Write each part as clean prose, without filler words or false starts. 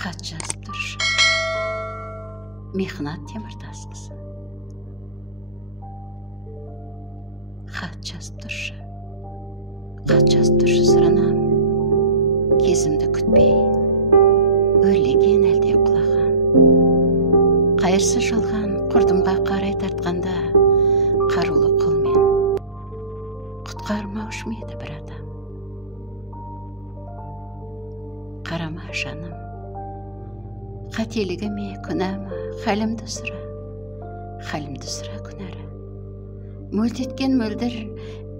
Хат жазып тұршы. Мехнат Теміртас қызы. Хат жазып тұршы. Хат жазып тұршы сұранам. Кезімді күтпей, өрлеген әлде құлаған. Қайырсы жалған құрдымға қарай тартқанда, қарулы қолмен құтқармаушы ма еді бір адам. Қарама жаным, қателігі ме, күнә ма, халімді сұра күнәрі. Мөлтеткен мөлдір,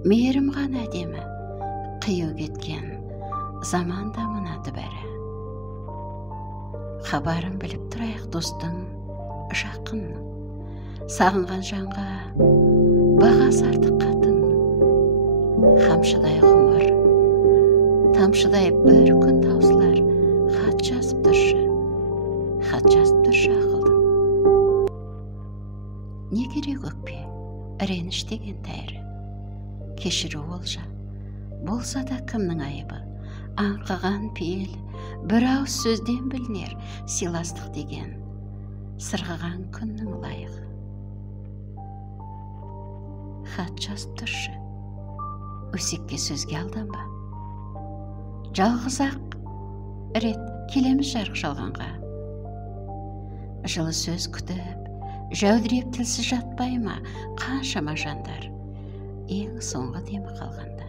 мейірім ғана әдемі, қию кеткен заманда мұнаты бәрі. Хабарын біліп тұрайық достың, жақын, сағынған жанға бағасы артық қатын. Қамшыдай ғұмыр, тамшыдай бір күн таусылар. Хат жазып тұршы ақылдың. Не керек өкпе, реніш деген тәйірі. Кешіру олжа, болса да кімнің айыбы. Аңқыған пейіл, бір ауыз сөзден білінер сыйластық деген сырғыған күннің лайығы. Хат жазып тұршы, өсекке сөзге алданба. Жалғыз-ақ рет келеміз жарық жалғанға. Жылы сөз күтіп, жәудіреп тілсіз жатпай ма қаншама жандар, ең соңғы демі қалғанда.